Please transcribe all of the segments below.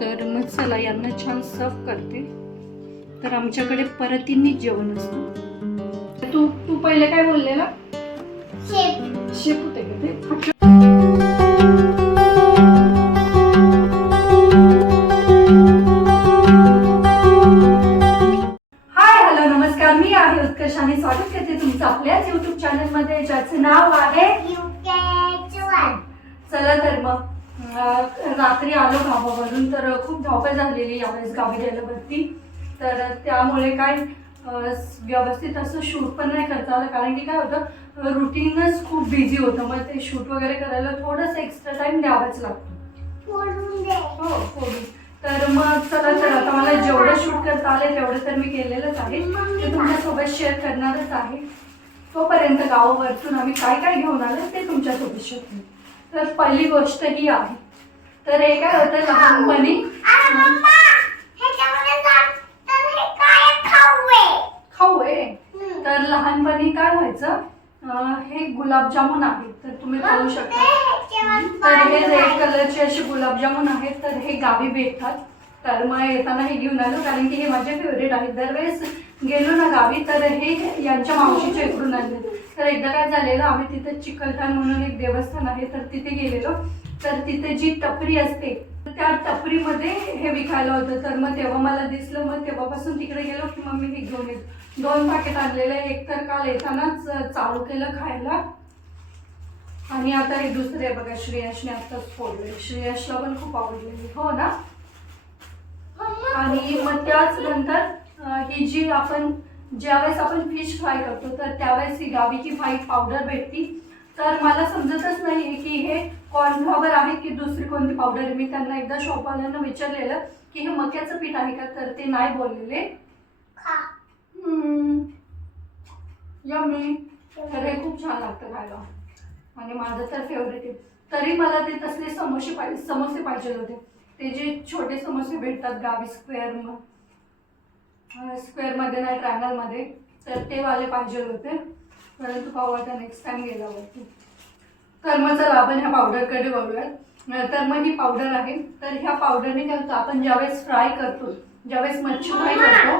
तर मग चला यांना छान सर्व करते. तर आमच्याकडे परतींनीच जेवण असतं. तू पहिले काय बोललेला? शेप होते का ते? मी आहे उत्कर्ष आणि स्वागत करते तुमचं आपल्याच युट्यूब चॅनल मध्ये, ज्याचं नाव आहे चला तर मग रात्री आलो गावावरून, तर खूप धावपळ झालेली यावेळेस गावी गेल्यावरती. तर त्यामुळे काय व्यवस्थित असं शूट पण नाही करता आलं, कारण की काय होतं रुटीनच खूप बिझी होतं. मग ते शूट वगैरे करायला थोडंसं एक्स्ट्रा टाइम द्यावाच लागतो. हो फोडून. तर मग चला तर आता मला जेवढं शूट करता आले तेवढं तर मी केलेलंच आहे, ते तुमच्यासोबत शेअर करणारच आहे. तोपर्यंत गावावरतून आम्ही काय काय घेऊन आलो ते तुमच्यासोबत शेअर करू. तर पहिली गोष्ट ही आहे, तर हे काय होतं लहानपणी खाऊ आहे. तर लहानपणी काय व्हायचं, हे गुलाबजामुन आहेत, तर तुम्ही पाहू शकता. तर हे रेड कलरचे असे गुलाबजामुन आहेत, तर हे गावी भेटतात. तर मग येताना हे घेऊन आलो, कारण की हे माझे फेवरेट आहेत. दरवेळेस गेलो ना गावी तर हे यांच्या मावशीच्या इकडून आणले. तर एकदा काय झालेलं, आम्ही तिथे चिखलठाण म्हणून एक देवस्थान आहे, तर तिथे गेलेलो. तर तिथे जी टपरी असते त्या टपरीमध्ये हे विकायला होतं. तर मग तेव्हा मला दिसलं, मग तेव्हापासून तिकडे गेलो की मग मी हे घेऊन येतो. 2 पॅकेट आणलेले, एक तर काल येतानाच चालू केलं खायला, आणि आता हे दुसरे बघा श्रेयसने आत्ताच फोडले. श्रेयसला पण खूप आवडलेली, हो ना. आणि मग त्याच नंतर ही जी आपण ज्यावेळेस आपण फिश फ्राय करतो, तर त्यावेळेस ही गावी की व्हाईट पावडर भेटती. तर मला समजतच नाही की हे कॉर्नफ्लॉवर आहे की दुसरी कोणती पावडर आहे. मी त्यांना एकदा शॉपवाल्यांना विचारलेलं की हे मक्याचं पीठ आहे का, तर ते नाही बोललेले. यम्मी. तर हे खूप छान लागतं खायला आणि माझं तर फेवरेट आहे. तरी मला ते तसले समोसे पाहिजे होते, ते जे छोटे समोसे भेटतात गावी स्क्वेअरमध्ये नाही ट्रायंगलमध्ये, तर ते वाले पाहिजे होते. परंतु पाहू आता नेक्स्ट टाइम गेल्यावरती. तर मग चला आपण ह्या पावडरकडे वळूयात. तर मग ही पावडर आहे, तर ह्या पावडरने काय होतं, आपण ज्यावेळेस फ्राय करतो, ज्यावेळेस मच्छी फ्राय करतो,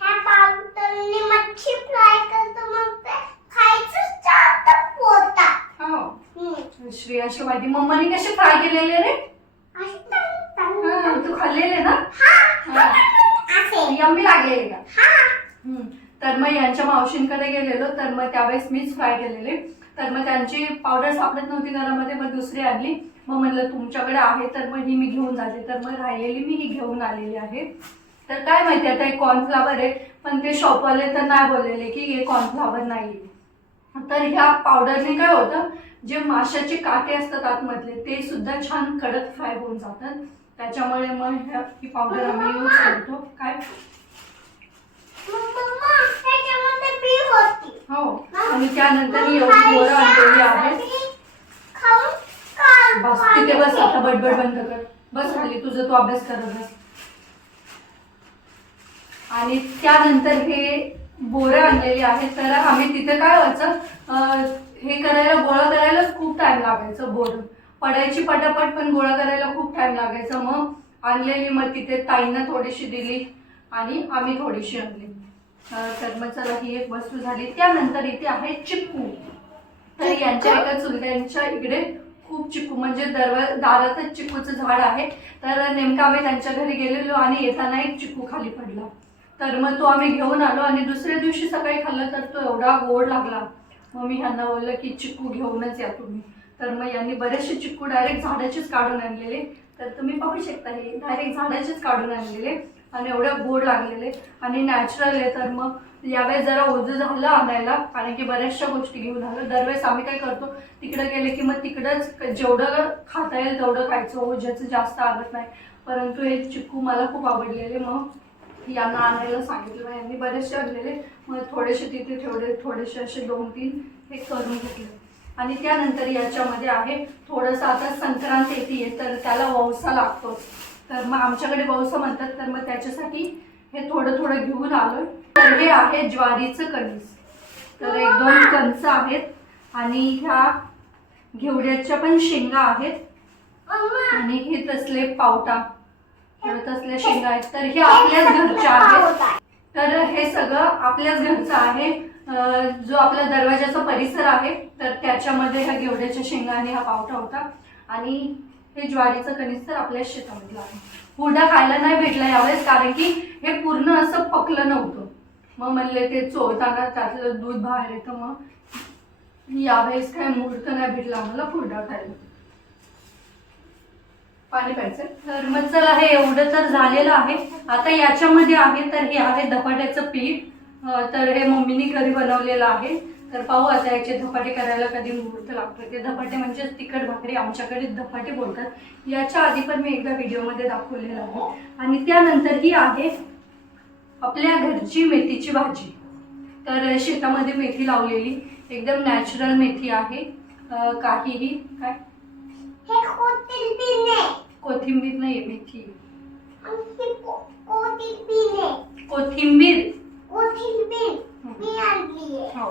ह्या पावडरने मच्छी फ्राय करतो, मग ते खायचं जातं पोटात. हो श्रेयाशी माहिती मम्माने कसे फ्राय केलेले रे? तू खाल्लेले ना? यम्मी लागलेले का? तर मग यांच्या मावशींकडे गेलेलो, तर मग त्यावेळेस मीच फ्राय केलेले. तर मग त्यांची पावडर सापडत नव्हती घरामध्ये, मग दुसरी आणली. मग म्हणलं तुमच्याकडे आहे तर मग ही मी घेऊन जाते. तर मग राहिलेली मी ही घेऊन आलेली आहे. तर काय माहिती आता हे कॉर्नफ्लॉवर आहे, पण ते शॉपवाले तर नाही बोललेले की हे कॉर्नफ्लॉवर नाही. तर ह्या पावडरने काय होतं, जे माशाचे काटे असतात आतमधले ते सुद्धा छान कडक फ्राय होऊन जातात. त्याच्यामुळे मग ही पावडर आम्ही यूज करतो. काय हो. आणि त्यानंतर ही बोरं आणलेली आहेत. बस तिथे बस, आता बडबड बंद कर, बस खाली, तुझं तू अभ्यास करत बस. आणि त्यानंतर हे बोरं आणलेली आहेत. तर आम्ही तिथे काय व्हायचं, हे करायला गोळा करायला खूप टाइम लागायचं. बोरं पडायची पटापट, पण गोळा करायला खूप टाइम लागायचा. मग आणलेली, मग तिथे ताईंना थोडीशी दिली आणि आम्ही थोडीशी आणली. तर मग चला ही एक वस्तू झाली. त्यानंतर इथे आहे चिक्कू. तर यांच्या एका चुलत्यांच्या इकडे खूप चिक्कू, म्हणजे दारातच चिक्कूचं झाड आहे. तर नेमकं आम्ही त्यांच्या घरी गेलेलो आणि येताना एक चिक्कू खाली पडला. तर मग तो आम्ही घेऊन आलो आणि दुसऱ्या दिवशी सकाळी खाल्लं, तर तो एवढा गोड लागला. मग मी ह्यांना बोललं की चिक्कू घेऊनच या तुम्ही. तर मग यांनी बरेचसे चिक्कू डायरेक्ट झाडाचेच काढून आणलेले. तर तुम्ही पाहू शकता हे डायरेक्ट झाडाचेच काढून आणलेले आणि एवढ्या गोड लागलेले आणि नॅचरल आहे. तर मग यावेळेस जरा ओझं झालं आणायला, कारण की बऱ्याचशा गोष्टी घेऊन आलो. दरवेळेस आम्ही काय करतो, तिकडे गेले की मग तिकडंच जेवढं खाता येईल तेवढं खायचं, ओझ्याचं जास्त आवडत नाही. परंतु हे चिक्कू मला खूप आवडलेले, मग यांना आणायला सांगितलं. यांनी बरेचसे आणलेले, मग थोडेसे तिथे थोडेसे असे 2-3 हे करून घेतले. आणि त्यानंतर याच्यामध्ये आहे थोडंसं, आता संक्रांत येते तर त्याला वौसा लागतो. तर मग आमच्याकडे वौसा म्हणतात. तर मग त्याच्यासाठी हे थोडं थोडं घेऊन आलोय. तर हे आहे ज्वारीचं कणीस. तर 1-2 कणसं आहेत आणि ह्या घेवड्याच्या पण शेंगा आहेत आणि हे तसले पावटा परत असल्या शेंगा आहेत, तर हे आपल्याच घरच्या आहेत. तर हे सगळं आपल्याच घरचं आहे. जो आपला दरवाजाचा परिसर आहे तर त्याच्यामध्ये ह्या घेवड्याच्या शेंगा आणि हा पावटा होता. आणि हे ज्वारीचं कणीस तर आपल्याच शेतामधलं आहे. हुरडा खायला नाही भेटला यावेळेस, कारण की हे पूर्ण असं पकलं नव्हतं. मग म्हणले ते चोळताना त्यातलं दूध बाहेर येतं, मग यावेळेस काय मुहूर्त नाही भेटला आम्हाला हुरडा खायला. पाणी प्यायचं. तर मग चला, हे एवढं तर झालेलं आहे. आता याच्यामध्ये आहे तर हे आहे धपाट्याचं पीठ. तर हे मम्मीनी घरी बनवलेलं आहे. तर पाहू आता याचे धपाटे करायला कधी मुहूर्त लागतो. ते धपाटे म्हणजे तिखट भाकरी, आमच्याकडे धपाटे बोलतात. याच्या आधी पण मी एकदा व्हिडिओमध्ये दाखवलेलं आहे. आणि त्यानंतर ही आहे आपल्या घरची मेथीची भाजी. तर शेतामध्ये मेथी लावलेली, एकदम नॅचरल मेथी आहे. काहीही काय कोथिंबीर नाही, मेथी कोथिंबीर. हो,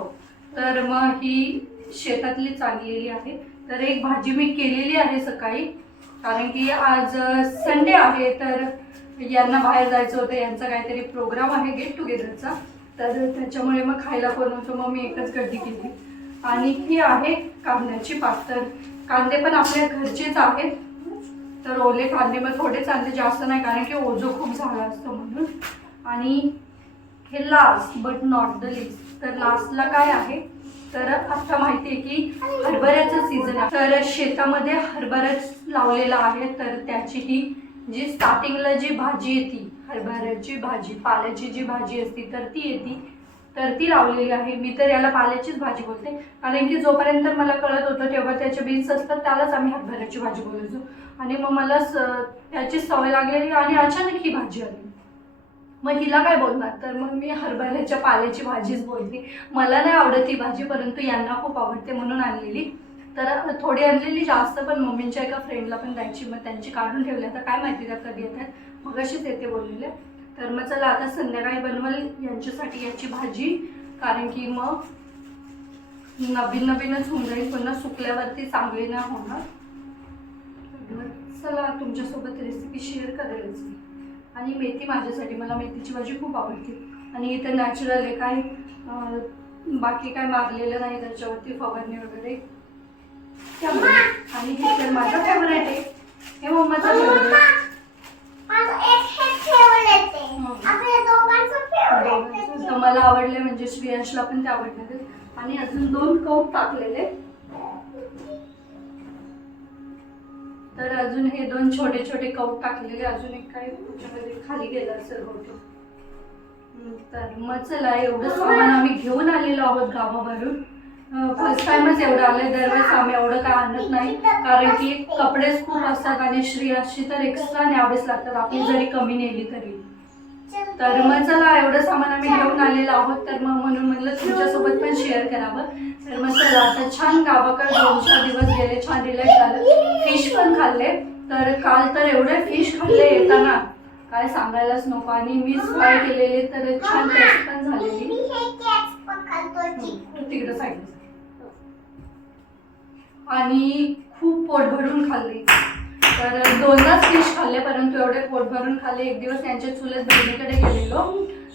तर मग ही शेतातली चाललेली आहे. तर एक भाजी मी केलेली आहे सकाळी, कारण की आज संडे आहे. तर यांना बाहेर जायचं होतं, यांचा काहीतरी प्रोग्राम आहे गेट टुगेदरचा. तर त्याच्यामुळे मग खायला बनवतो, मग मी एकच गड्डी केली. आणि ही आहे कांद्याची पात. तर कांदे पण आपल्या घरचेच आहेत. तर ओले कांदे मग थोडेच आणले, जास्त नाही, कारण की ओझं खूप झालं असतं म्हणून. आणि हे last but not the list, तर लास्टला काय आहे तर आता माहिती आहे की हरभऱ्याचं सीझन आहे. तर शेतामध्ये हरभराच लावलेला आहे. तर त्याची ही जी स्टार्टिंगला जी भाजी येते, हरभऱ्याची भाजी, पाल्याची जी भाजी असते तर ती येते. तर ती लावलेली आहे. मी तर याला पाल्याचीच भाजी बोलते, कारण की जोपर्यंत मला कळत होतं तेव्हा त्याचे बीन्स असतात त्यालाच आम्ही हरभऱ्याची भाजी बोलायचो. आणि मग मला त्याची सवय लागलेली आणि अचानक ही भाजी आली. मग हिला काय बोलणार, तर मग मी हरभऱ्याच्या पाल्याची भाजीच बोलते. मला नाही आवडत ही भाजी, परंतु यांना खूप आवडते म्हणून आणलेली. तर थोडी आणलेली, जास्त पण मम्मींच्या एका फ्रेंडला पण द्यायची. मग त्यांची काढून ठेवली, आता काय माहिती त्या कधी येतात, मग अशीच येते बोललेले. तर मग चला आता संध्याकाळी बनवल यांच्यासाठी याची भाजी, कारण की मग नवीनच होऊन जाईल, पुन्हा सुकल्यावरती चांगली नाही होणार. चला तुमच्यासोबत रेसिपी शेअर करेलच मी. आणि मेथी माझ्यासाठी, मला मेथीची भाजी खूप आवडते. आणि इथं नॅचरल आहे, काय बाकी काय मारलेलं नाही त्याच्यावरती फवारणी वगैरे, त्यामुळे. आणि हे तर माझं फेवरेट आहे, हे मम्माचं फेवरेट. तर मला आवडले म्हणजे श्रेयसला पण ते आवडले. आणि अजून 2 कप टाकलेले. तर अजून हे 2 छोटे छोटे कप टाकलेले, अजून एक काय त्याच्यामध्ये खाली गेलं असेल होतो. तर मग चला, एवढं सामान आम्ही घेऊन आलेलो आहोत गावावरून. फर्स्ट टाइमच एवढं आलंय. दरवेळेस आम्ही एवढं काय आणत नाही, कारण की कपडेच खूप असतात आणि श्रेयसची तर एक्स्ट्रा न्यावेच लागतात, आपली जरी कमी नेली तरी. तर मग चला, एवढं सामान आम्ही घेऊन आलेलो आहोत. तर मग म्हणून म्हटलं तुमच्यासोबत पण शेअर करावं. तर मग चला, आता छान गावाकडे 2-4 दिवस गेले, छान रिलॅक्स झालं. फिश पण खाल्ले. तर काल तर एवढे फिश खाल्ले येताना काय सांगायलाच नको. आणि मीच फ्राय केलेले, तर छान टेस्ट पण झालेली. तिकडं साईड. आणि खूप पोट भरून खाल्ले. तर 2च फिश खाल्ले, परंतु एवढे पोट भरून खाल्ले. एक दिवस त्यांच्या चुलत बहिणीकडे गेलेलो,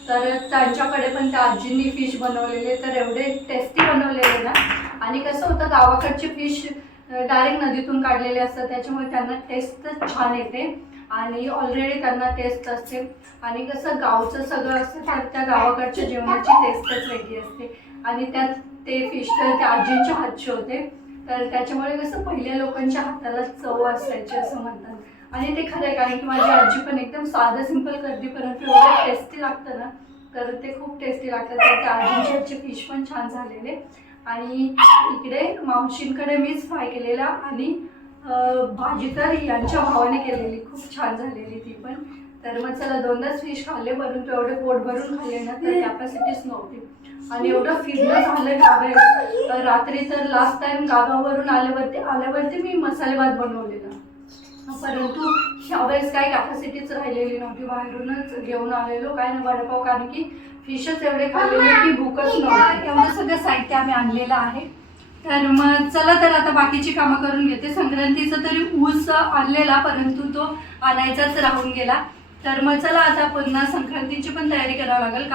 तर त्यांच्याकडे पण त्या आजींनी फिश बनवलेले, तर एवढे टेस्टी बनवलेले ना. आणि कसं होतं, गावाकडचे फिश डायरेक्ट नदीतून काढलेले असतात, त्याच्यामुळे त्यांना टेस्टच छान येते. आणि ऑलरेडी त्यांना टेस्ट असते. आणि कसं गावचं सगळं असतं, तर त्या गावाकडच्या जेवणाची टेस्टच वेगळी असते. आणि त्यात ते फिश तर त्या आजींच्या हातचे होते, तर त्याच्यामुळे कसं पहिल्या लोकांच्या हाताला चव असायची असं म्हणतात. आणि ते खरं आहे, कारण की माझी आजी पण एकदम साधं सिंपल करते, परंतु एवढं टेस्टी लागतं ना, तर ते खूप टेस्टी लागतं. तर त्या आजींच्या हातचे फिश पण छान झालेले. आणि इकडे मावशींकडे मीच फ्राय केलेला. आणि भाजी तर यांच्या भावाने केलेली, खूप छान झालेली ती पण. तर मग चला, 2च फिश खाल्ले, परंतु एवढे पोट भरून खाल्ले ना, तर कॅपॅसिटीच नव्हती. आणि एवढं फिरणं झालं गावात. रात्री तर लास्ट टाइम गावावरून आल्यावरती मी मसाले भात बनवलेला, परंतु ह्यावेळेस काय कॅपॅसिटीच राहिलेली नव्हती. बाहेरूनच घेऊन आलेलो, काय ना वडापाव, कारण की फिशच एवढे खाल्लेले की भूकच नव्हती. एवढं सगळं साहित्य आम्ही आणलेलं आहे. तर मग चला तर आता बाकीची कामं करून घेते. संक्रांतीचा तरी ऊस आणलेला, परंतु तो आणायचाच राहून गेला. तर मग चला आता पुन्हा संक्रांतीची पण तयारी करावी लागेल.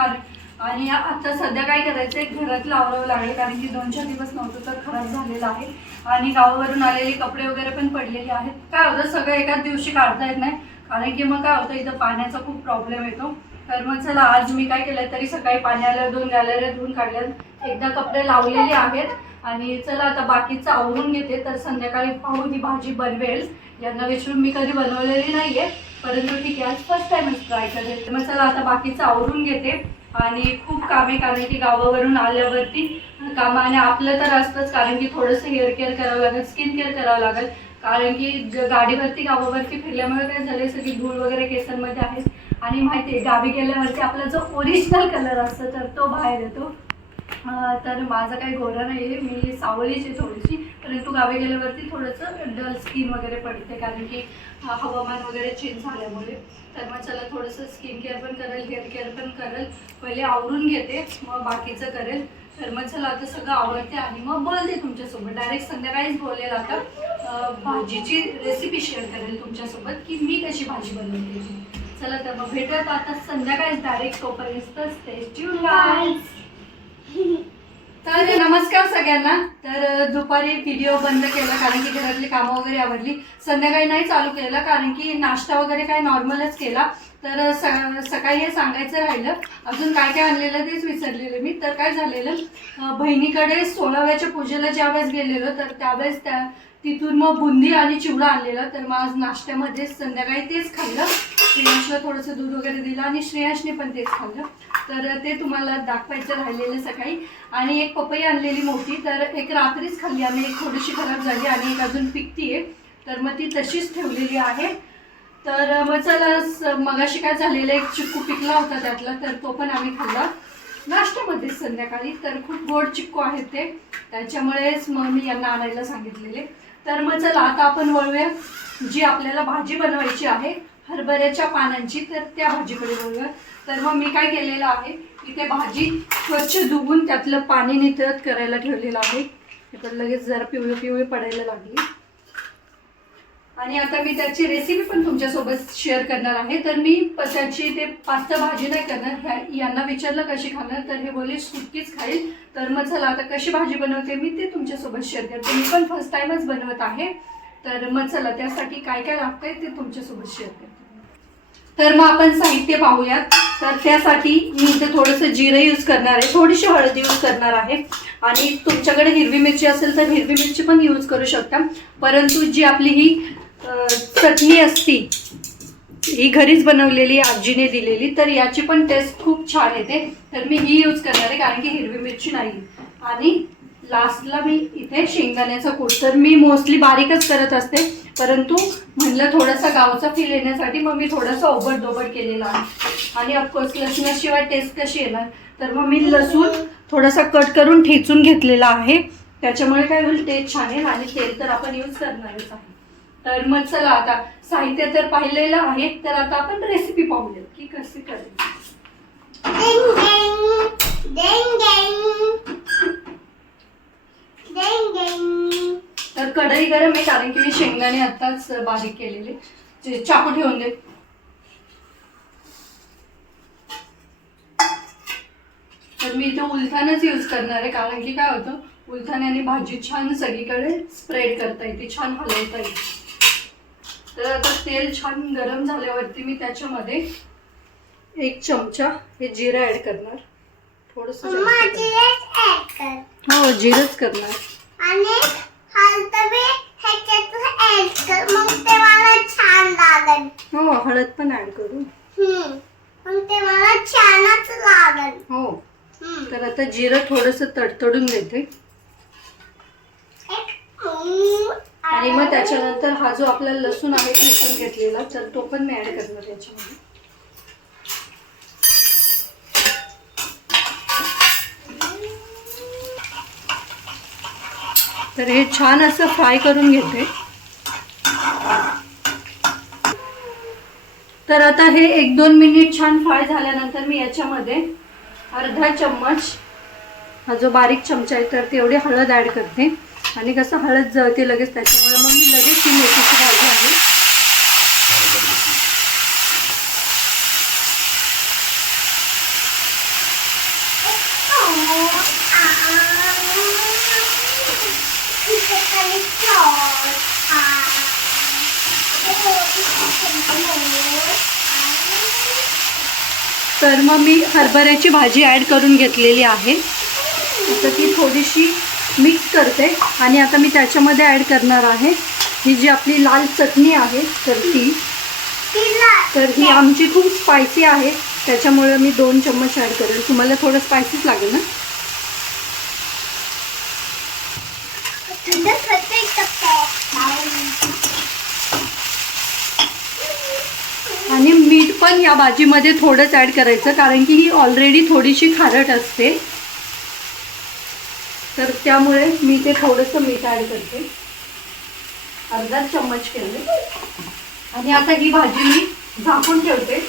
आणि आता सध्या काय करायचं आहे, घरातलं आवरावं लागेल, कारण की 2-4 दिवस नव्हतं तर खराब झालेलं आहे. आणि गावावरून आलेले कपडे वगैरे पण पडलेले आहेत. काय होतं, सगळं एकाच दिवशी काढता येत नाही, कारण की मग काय होतं इथं पाण्याचा खूप प्रॉब्लेम येतो. तर मग चला आज मी काय केलं, तरी सकाळी पाण्याला 2 गॅलऱ्या धुवून काढल्यात, एकदा कपडे लावलेले आहेत. आणि चला आता बाकीचं आवरून घेते. तर संध्याकाळी पाहू ही भाजी बनवेल. यांना विचारून मी कधी बनवलेली नाहीये, परंतु ठीक आहे, आज फर्स्ट टाइमच ट्राय करेल. मग चला आता बाकीचं आवरून घेते. आणि खूप कामे, कारण की गावावरून आल्यावरती कामं, आणि आपलं तर असतंच, कारण की थोडंसं हेअर केअर करावं लागेल, स्किन केअर करावं लागेल, कारण की गाडीवरती गावावरती फिरल्यामुळे काय झालं, सगळी धूळ वगैरे केसांमध्ये आहे. आणि माहिती आहे, गावी गेल्यावरती आपला जो ओरिजिनल कलर असतो तर तो बाहेर येतो. तर माझं काही गोरा नाही आहे, मी सावळीच आहे थोडीशी, परंतु गावी गेल्यावरती थोडंसं डल स्किन वगैरे पडते, कारण की हवामान वगैरे चेंज झाल्यामुळे. तर मग चला थोडंसं स्किन केअर पण करेल, हेअर केअर पण करेल. पहिले आवरून घेते, मग बाकीचं करेल. तर मग चला आता सगळं आवडते आणि मग बोलते तुमच्यासोबत. डायरेक्ट संध्याकाळीच बोलेल. आता भाजीची रेसिपी शेअर करेल तुमच्यासोबत, की मी कशी भाजी बनवते. चला तर मग भेटत आता संध्याकाळीच डायरेक्ट. तोपर्यंत स्टे ट्यून गाईज. तर नमस्कार सगळ्यांना. तर दुपारी व्हिडिओ बंद केला, कारण की घरातली कामं वगैरे आवडली. संध्याकाळी नाही चालू केला, कारण की नाश्ता वगैरे काय नॉर्मलच केला. तर सकाळी हे सांगायचं राहिलं, अजून काय काय आणलेलं तेच विसरलेलं मी. तर काय झालेलं, बहिणीकडे 16व्याच्या पूजेला ज्यावेळेस गेलेलो, तर त्यावेळेस तिथून मग बुंदी आणि चिवडा आणलेला. तर मग आज नाश्त्यामध्ये संध्याकाळी तेच खाल्लं. श्रेयांशला थोडंसं दूध वगैरे दिलं आणि श्रेयांशने पण तेच खाल्लं. तर ते तुम्हाला दाखवायचं राहिलेलं सकाळी. आणि एक पपई आणलेली मोठी, तर एक रात्रीच खाल्ली आम्ही, एक थोडीशी खराब झाली आणि एक अजून पिकती आहे, तर मग ती तशीच ठेवलेली आहे. तर मग चला, मगाशी काय झालेलं, एक चिक्कू पिकला होता त्यातला, तर तो पण आम्ही खाल्ला नाश्त्यामध्ये संध्याकाळी. तर खूप गोड चिक्कू आहेत ते, त्याच्यामुळेच मग मी यांना आणायला सांगितलेले. तर मग चला आता आपण वळूया, जी आपल्याला भाजी बनवायची आहे हरभऱ्याच्या पानांची, तर त्या भाजीकडे वळूया. तर मग मी काय केलेलं आहे, इथे भाजी स्वच्छ धुवून त्यातलं पाणी निथळत करायला ठेवलेलं आहे. तर लगेच जरा पिवळी पिवळी पडायला लागली. आणि आता मी त्याची रेसिपी पण तुमच्यासोबत शेअर करणार आहे. तर मी त्याची ते पास्ता भाजी नाही करणार. यांना विचारलं कशी खाणार, तर हे बोलले सुकीच खाईल. तर मग चला आता कशी भाजी बनवते मी ते तुमच्यासोबत शेअर करते. मी पण फर्स्ट टाइमच बनवत आहे. तर मग चला त्यासाठी काय काय लागतंय ते तुमच्यासोबत शेअर करते. तर मग आपण साहित्य पाहूयात. तर त्यासाठी मी इथे थोडंसं जिरं यूज करणार आहे, थोडीशी हळद यूज करणार आहे. आणि तुमच्याकडे हिरवी मिरची असेल तर हिरवी मिरची पण यूज करू शकता. परंतु जी आपली ही चटणी असती, ही घरीच बनवलेली आजीने दिलेली, तर याची पण टेस्ट खूप छान येते. तर मी ही यूज करणार आहे, कारण की हिरवी मिरची नाही. आणि लास्टला मी इथे शेंगदाण्याचा कूट, तर मी मोस्टली बारीकच करत असते, परंतु म्हणलं थोडासा गावचा फील येण्यासाठी मग मी थोडंसं ओबड-दोबड केलेला आहे. आणि ऑफकोर्स लसणाशिवाय टेस्ट कशी येणार, तर मग मी लसूण थोडासा कट करून ठेचून घेतलेला आहे, त्याच्यामुळे काय होईल, टेस्ट छान येईल. आणि तेल तर आपण यूज करणारच आहे. तर मग चला आता साहित्य तर पाहिलेलं आहे, तर आता आपण रेसिपी पाहूया की कशी करायची. तर कढई गरम आहे, कारण की मी शेंगदाणे आताच बारीक केलेले. चाकू ठेवून दे. तर मी इथे उलथानच यूज करणार आहे, कारण की काय होतं, उलथाण्याने भाजी छान सगळीकडे स्प्रेड करता येते, छान हलवता येते. तर आता तेल छान गरम झाल्यावरती मी त्याच्यामध्ये 1 चमचा हे जिरं ऍड करणार. थोडंसं हो, जिरंच करणार. आणि मग ते मला छान लागेल. हो, हळद पण ऍड करू. मग ते मला छानच लागेल. हो. तर आता जिरं थोडंसं तडतडून घेते. आणि मग त्याच्यानंतर हा जो आपला लसूण आहे ठेचून घेतलेला, तर तो पण मी ऍड करणार याच्यामध्ये. तर हे छान असं फ्राय करून घेते. तर आता हे 1-2 मिनिट छान फ्राय झाल्यानंतर मी याच्यामध्ये अर्धा चम्मच हा जो बारीक चमचा आहे तर तेवढी हळद ॲड करते. आणि कसं हळद जळते लगेच, त्याच्यामुळे मग मी लगेच ही मेथीची भाजी आहे तर मग मी हरभऱ्याची भाजी ॲड करून घेतलेली आहे. आता ती थोडीशी मिक्स करते आणि आता मी त्याच्यामध्ये ॲड करणार आहे ही जी आपली लाल चटणी आहे तर ही आमची खूप स्पायसी आहे, त्याच्यामुळे मी 2 चम्मच ॲड करेल. तुम्हाला थोडं स्पायसीच लागेल ना. आणि मीठ पण या भाजीमध्ये थोडंच ॲड करायचं, कारण की ही ऑलरेडी थोडीशी खारट असते, तर त्यामुळे मी ते थोडंसं मीठ ॲड करते. अर्धा चम्मच केले. आणि आता ही भाजी मी झाकून ठेवते.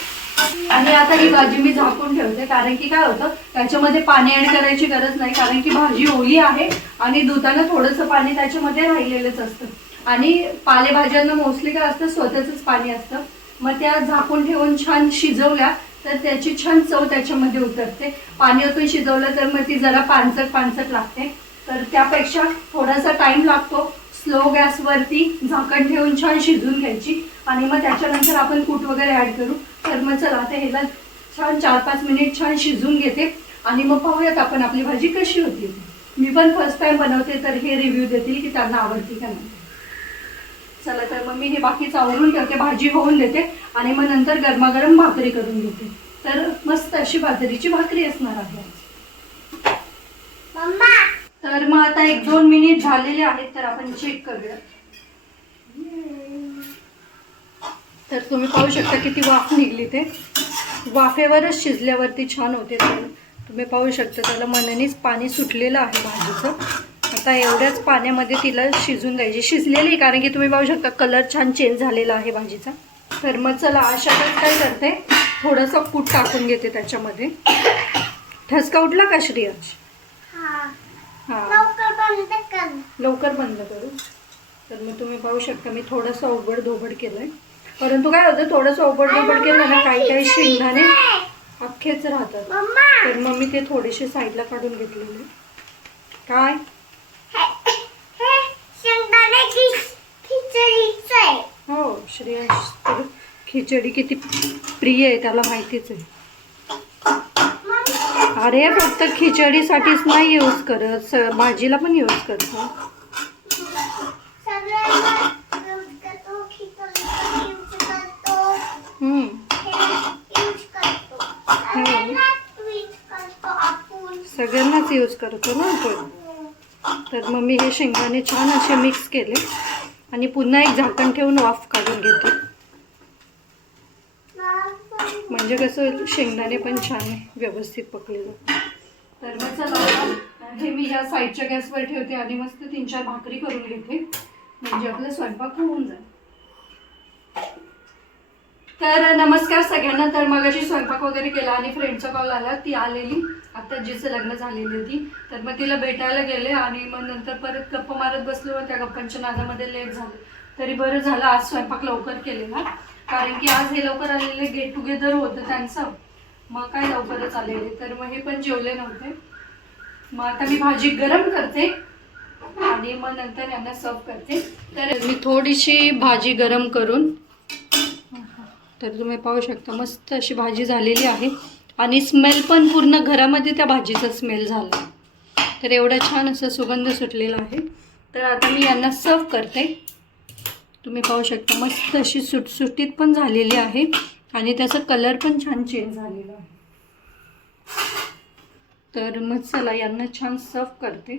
कारण की काय होतं, त्याच्यामध्ये पाणी ॲड करायची गरज नाही, कारण की भाजी ओली आहे आणि दुधानं थोडंसं पाणी त्याच्यामध्ये राहिलेलंच असतं. आणि पालेभाज्यांना मोस्टली काय असतं, स्वतःचंच पाणी असतं. मग त्या झाकून ठेवून छान शिजवल्या तर त्याची छान चव त्याच्यामध्ये उतरते. पाणी ओतून शिजवलं तर मग ती जरा पानसट लागते. तर त्यापेक्षा थोडासा टाईम लागतो. स्लो गॅसवरती झाकण ठेवून छान शिजवून घ्यायची आणि मग त्याच्यानंतर आपण कूट वगैरे ॲड करू. तर मग चला आता ह्याला छान 4-5 मिनिट छान शिजवून घेते आणि मग पाहूयात आपण आपली भाजी कशी होती. मी पण फर्स्ट टाइम बनवते, तर हे रिव्ह्यू देतील की त्यांना आवडते का नाही. चला तर मग मी हे बाकीचं आवरून ठेवते, भाजी होऊन देते आणि मग नंतर गरमागरम भाकरी करून घेते. तर मस्त अशी बाजरीची भाकरी असणार आहे. तर मग आता 1-2 मिनिट झालेले आहेत, तर आपण चेक करूया. तर तुम्ही पाहू शकता किती वाफ निघली, ते वाफेवरच शिजल्यावरती छान होते. तर तुम्ही पाहू शकता त्याला मनानेच पाणी सुटलेलं आहे भाजीचं. आता एवढ्याच पाण्यामध्ये तिला शिजून द्यायची, शिजलेली, कारण की तुम्ही पाहू शकता कलर छान चेंज झालेला आहे भाजीचा. तर मग चला अशातच काय करते, थोडंसं कूट टाकून घेते त्याच्यामध्ये. ठसका उठला का श्रेयश? हां लवकर बंद करू. तर मग तुम्ही पाहू शकता मी थोडंसं ओबड-धोबड केलंय, परंतु काय होतं, थोडंसं ओबड-धोबड केलं ना, काही शेंगदाणे अख्खेच राहतात. तर मग मी ते थोडेसे साईडला काढून घेतलेले. काय हो श्रेयश तर खिचडी किती प्रिय आहे त्याला माहितीच आहे. अरे फक्त खिचडीसाठीच नाही यूज करत, भाजीला पण यूज करतो. सगळ्यांनाच यूज करतो ना आपण. तर मग मी हे शेंगदाणे छान असे मिक्स केले आणि पुन्हा एक झाकण ठेवून वाफ काढून घेते, म्हणजे कसं शेंगदाणे पण छान व्यवस्थित पकले जातात. तर मग चला हे मी ह्या साईडच्या गॅसवर ठेवते आणि मस्त 3-4 भाकरी करून घेते, म्हणजे आपला स्वयंपाक होऊन जाईल. तर नमस्कार सगळ्यांना. तर मगाशी स्वयंपाक वगैरे केला आणि फ्रेंडचा कॉल आला, ती आलेली आता जिचं लग्न झालेली ती. तर मग तिला भेटायला गेले आणि मग नंतर परत गप्पा मारत बसलो. त्या गप्पांच्या नादामध्ये लेट झालं, तरी बरं झालं आज स्वयंपाक लवकर केलेला, कारण की आज हे लवकर आलेले गेट टुगेदर होतं त्यांचं. मग काय लवकरच आलेले, तर मग हे पण जेवले नव्हते. मग आता मी भाजी गरम करते आणि मग नंतर यांना सर्व करते. तर मी थोडीशी भाजी गरम करून, तर तुम्ही पाहू शकता मस्त अशी भाजी झालेली आहे आणि स्मेल पण पूर्ण घरामध्ये त्या भाजीचा स्मेल झाला. तर एवढा छान असा सुगंध सुटलेला आहे. तर आता मी यांना सर्व करते. तुम्ही पाहू शकता मस्त अशी सुटसुटीत पण झालेली आहे आणि त्याचा कलर पण छान चेंज झालेला आहे. तर मग चला यांना छान सर्व करते.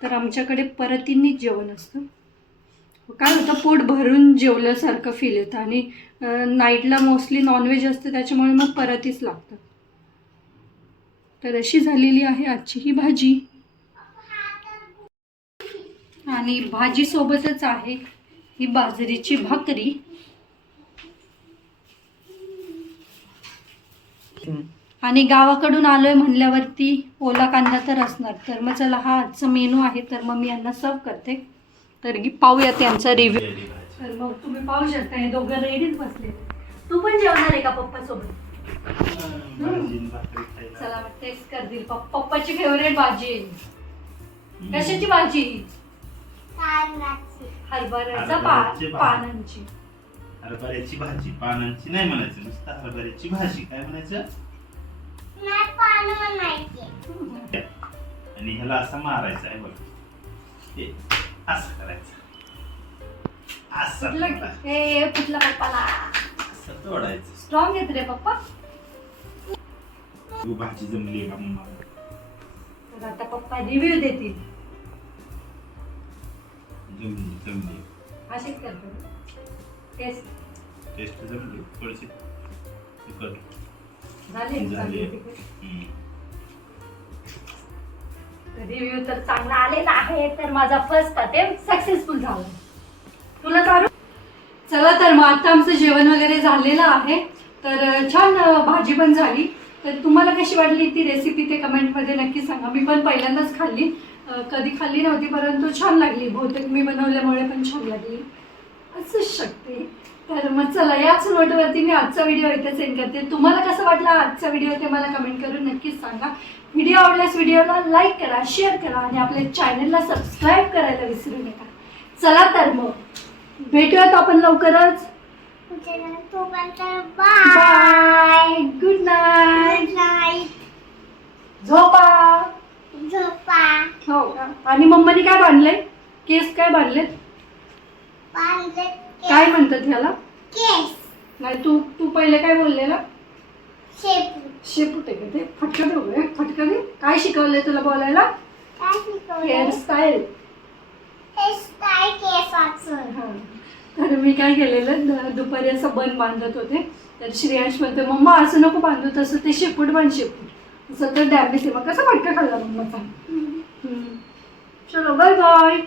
तर आमच्याकडे परतीनेच जेवण असतं. काय होतं, पोट भरून जेवल्यासारखं फील येतं आणि नाईटला मोस्टली नॉनव्हेज असतं, त्याच्यामुळे मग परतीच लागतं. तर अशी झालेली आहे आजची ही भाजी. आणि भाजीसोबतच आहे ही बाजरीची भाकरी. आणि गावाकडून आलोय म्हणल्यावरती ओला कांदा तर असणार. तर मग चला हा आजचा मेनू आहे. तर मग मी यांना सर्व करते. तर पाहूया त्यांचा रिव्ह्यू. तर मग तुम्ही पाहू शकता हे दोघं रेडीच बसले. तू पण जेवणार आहे का पप्पा सोबत? चला मग टेस्ट करतील. पप्पाची फेवरेट भाजी आहे. कशाची भाजी? हरभऱ्याचा पानांची. हरभऱ्याची भाजी, पानांची नाही म्हणायचं, नुसतं हरभऱ्याची भाजी. काय म्हणायचं? आणि ह्याला असं मारायचं आहे बघ. हे असं करायचं. असं कुठला पप्पाला असं तोडायचं. स्ट्रॉंग येत रे पप्पा. तू भाजी जमली का मम्मा? तर आता पप्पा रिव्ह्यू देतील. जमली जमली. अशीच करतो. टेस्ट जमली. थोडीशी तिखट झाले. झाले. रिव्ह्यू तर चांगला आलेला आहे. तर माझा फर्स्ट अटेम्प्ट सक्सेसफुल झाला. तुला चालू. चला तर मग आता आमचं जेवण वगैरे झालेलं आहे. तर छान भाजी पण झाली. तर तुम्हाला कशी वाटली ती रेसिपी ते कमेंटमध्ये नक्की सांगा. मी पण पहिल्यांदाच खाल्ली, कधी खाल्ली नव्हती, परंतु छान लागली. बहुतेक मी बनवल्यामुळे पण छान लागली असंच शकते. तर मग चला याच नोटवरती मी आजचा व्हिडिओ इथे सेंड करते. तुम्हाला कसं वाटला आजचा व्हिडिओ ते मला कमेंट करून नक्कीच सांगा. व्हिडिओ आवडल्यास व्हिडिओला लाईक करा, शेअर करा आणि आपल्या चॅनलला सबस्क्राईब करायला विसरू नका. चला तर मग भेटूयात आपण लवकरच. बाय. Good night. झोपा. हो का? आणि मम्मीने काय बांधलंय? केस काय बांधलेत? काय म्हणतात ह्याला? नाही तू पहिले काय बोललेला? शेपूट आहे का ते? फटका दे. फटका दे. काय शिकवलंय तुला बोलायला? हेअरस्टाईल. तर मी काय केलेलं, दुपारी असं बन बांधत होते. तर श्रेयांश म्हणते मम्मा असं नको बांधू, तसं ते शेपूट बांध. शेपूट असं तर डॅमेज आहे. मग कसा फटका खाल्ला मम्माचा. चलो बाय बाय.